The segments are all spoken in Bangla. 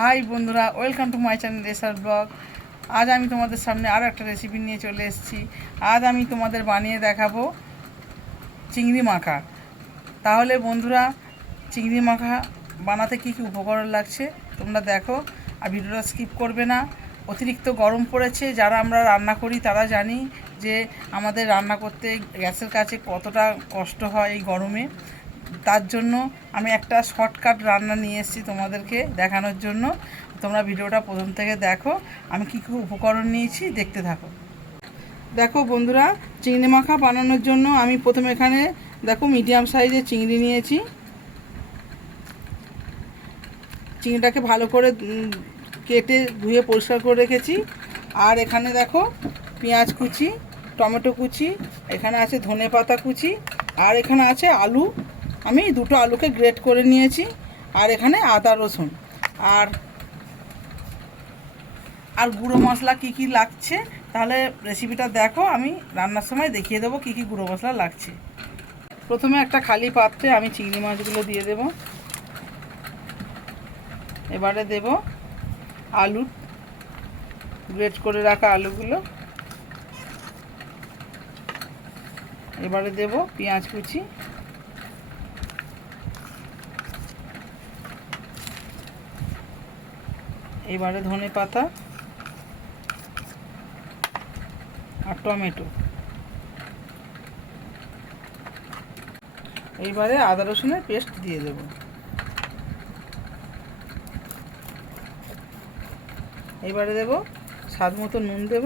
হাই বন্ধুরা, welcome to my channel SR blog. আজ আমি তোমাদের সামনে আরও একটা রেসিপি নিয়ে চলে এসেছি। আজ আমি তোমাদের বানিয়ে দেখাবো চিংড়ি মাখা। তাহলে বন্ধুরা, চিংড়ি মাখা বানাতে কী কী উপকরণ লাগছে তোমরা দেখো, আর ভিডিওটা স্কিপ করবে না। অতিরিক্ত গরম পড়েছে, যারা আমরা রান্না করি তারা জানি যে আমাদের রান্না করতে গ্যাসের কাছে কতটা কষ্ট হয় এই গরমে। তার জন্য আমি একটা শর্টকাট রান্না নিয়ে এসেছি তোমাদেরকে দেখানোর জন্য। তোমরা ভিডিওটা প্রথম থেকে দেখো, আমি কী কী উপকরণ নিয়েছি দেখতে থাকো। দেখো বন্ধুরা, চিংড়ি মাখা বানানোর জন্য আমি প্রথমে এখানে দেখো মিডিয়াম সাইজের চিংড়ি নিয়েছি। চিংড়িটাকে ভালো করে কেটে ধুয়ে পরিষ্কার করে রেখেছি। আর এখানে দেখো পেঁয়াজ কুচি, টমেটো কুচি, এখানে আছে ধনেপাতা কুচি, আর এখানে আছে আলু। আমি দুটো আলুকে গ্রেট করে নিয়েছি। আর এখানে আদা রসুন আর গুঁড়ো মশলা কি কি লাগছে তাহলে রেসিপিটা দেখো, আমি রান্নার সময় দেখিয়ে দেবো কি কি গুঁড়ো মশলা লাগছে। প্রথমে একটা খালি পাত্রে আমি চিংড়ি মাছগুলো দিয়ে দেব। এবারে দেব আলু, গ্রেট করে রাখা আলুগুলো। এবারে দেব পেঁয়াজ কুচি। এবারে ধনে পাতা আর টমেটো। এইবারে আদা রসুনের পেস্ট দিয়ে দেব। এবারে দেব স্বাদ মতো নুন দেব।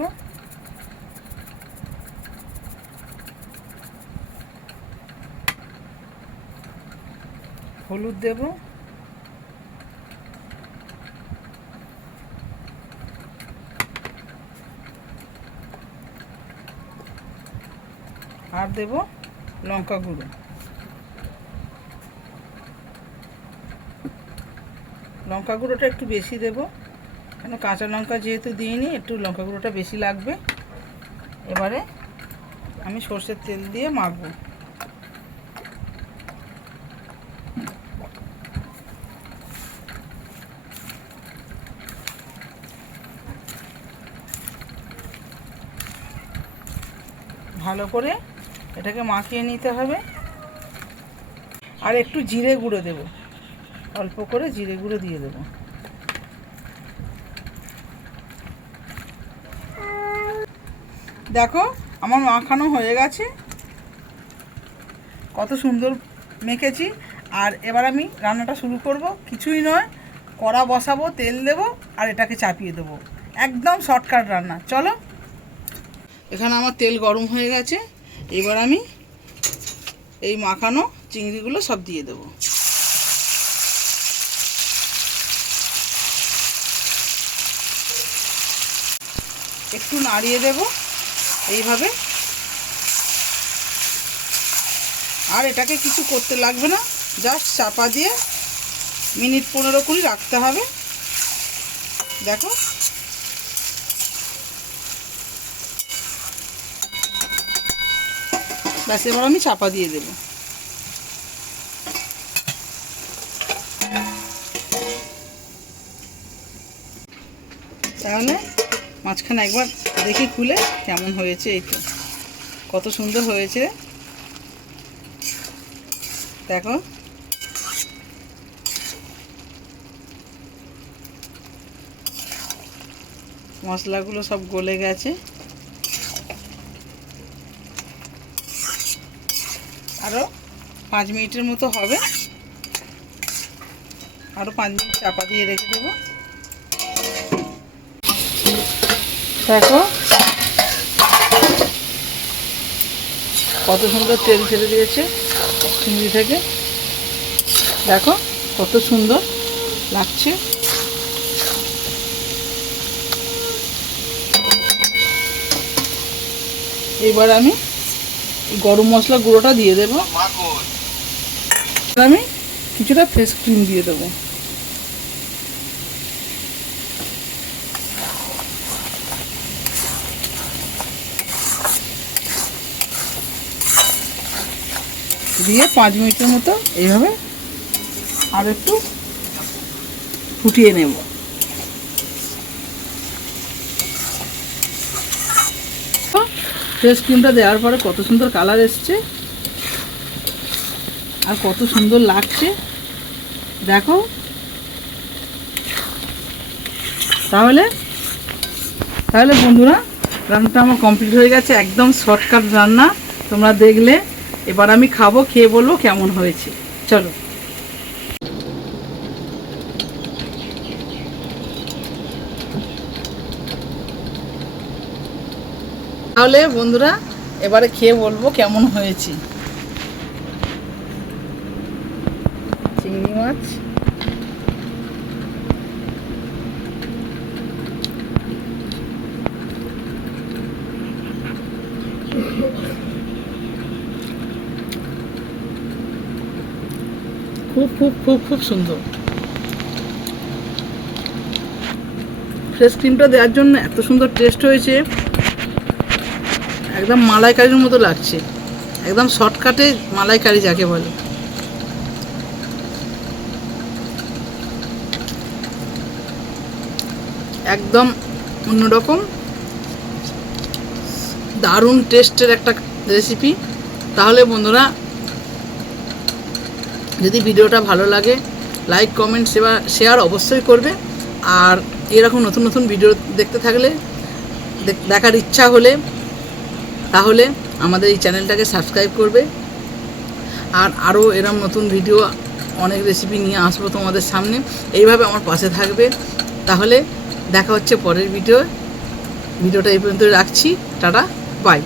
হলুদ দেব। আর দেব লঙ্কা গুঁড়ো। লঙ্কা গুঁড়োটা একটু বেশি দেব, কেন কাঁচা লঙ্কা যেহেতু দিইনি, একটু লঙ্কা গুঁড়োটা বেশি লাগবে। এবারে আমি সর্ষের তেল দিয়ে মাখবো। ভালো করে এটাকে মাখিয়ে নিতে হবে। আর একটু জিরে গুঁড়ো দেব, অল্প করে জিরে গুঁড়ো দিয়ে দেব। দেখো আমার মাখানো হয়ে গেছে, কত সুন্দর মেখেছি। আর এবার আমি রান্নাটা শুরু করব। কিছুই নয়, কড়া বসাবো, তেল দেব আর এটাকে চাপিয়ে দেবো। একদম শর্টকাট রান্না, চলো। এখানে আমার তেল গরম হয়ে গেছে। এবার আমি এই মাখানো চিংড়িগুলো সব দিয়ে দেব। একটু নাড়িয়ে দেব এইভাবে। আর এটাকে কিছু করতে লাগবে না, জাস্ট চাপা দিয়ে মিনিট 15-20 রাখতে হবে। দেখো ব্যাস, এবার আমি চাপা দিয়ে দেব। তাহলে মাঝখানে একবার দেখি খুলে কেমন হয়েছে। এই তো কত সুন্দর হয়েছে দেখো। মশলাগুলো সব গলে গেছে। আরও 5 মিনিটের মতো হবে। আরও 5 মিনিট চাপা দিয়ে রেখে দেবো। দেখো কত সুন্দর তেল ছেড়ে দিয়েছে চিংড়ি থেকে। দেখো কত সুন্দর লাগছে। এবার আমি গরম মশলা গুঁড়োটা দিয়ে দেব। আমি কিছুটা ফ্রেশ ক্রিম দিয়ে দেবো। দিয়ে 5 মিনিটের মতো এইভাবে আর একটু ফুটিয়ে নেব। ফ্রেশ ক্রিমটা দেওয়ার পরে কত সুন্দর কালার এসছে আর কত সুন্দর লাগছে দেখো। তাহলে বন্ধুরা রান্নাটা আমার কমপ্লিট হয়ে গেছে, একদম শর্টকাট রান্না তোমরা দেখলে। এবার আমি খাবো, খেয়ে বলবো কেমন হয়েছে। চলো। তাহলে বন্ধুরা এবারে খেয়ে বলবো কেমন হয়েছে। চিংড়ি মাছ খুব খুব খুব খুব সুন্দর। ফ্রেশ ক্রিমটা দেওয়ার জন্য এত সুন্দর টেস্ট হয়েছে, একদম মালাইকারির মতো লাগছে, একদম শর্টকাটে মালাইকারি যাকে বলে। একদম অন্যরকম দারুণ টেস্টের একটা রেসিপি। তাহলে বন্ধুরা যদি ভিডিওটা ভালো লাগে লাইক কমেন্ট শেয়ার অবশ্যই করবে। আর এরকম নতুন নতুন ভিডিও দেখতে থাকলে দেখার ইচ্ছা হলে তাহলে আমাদের এই চ্যানেলটাকে সাবস্ক্রাইব করবে। আর আরও এরকম নতুন ভিডিও অনেক রেসিপি নিয়ে আসবো তোমাদের সামনে, এইভাবে আমার পাশে থাকবে। তাহলে দেখা হচ্ছে পরের ভিডিওটা এই পর্যন্ত রাখছি। Tata, by.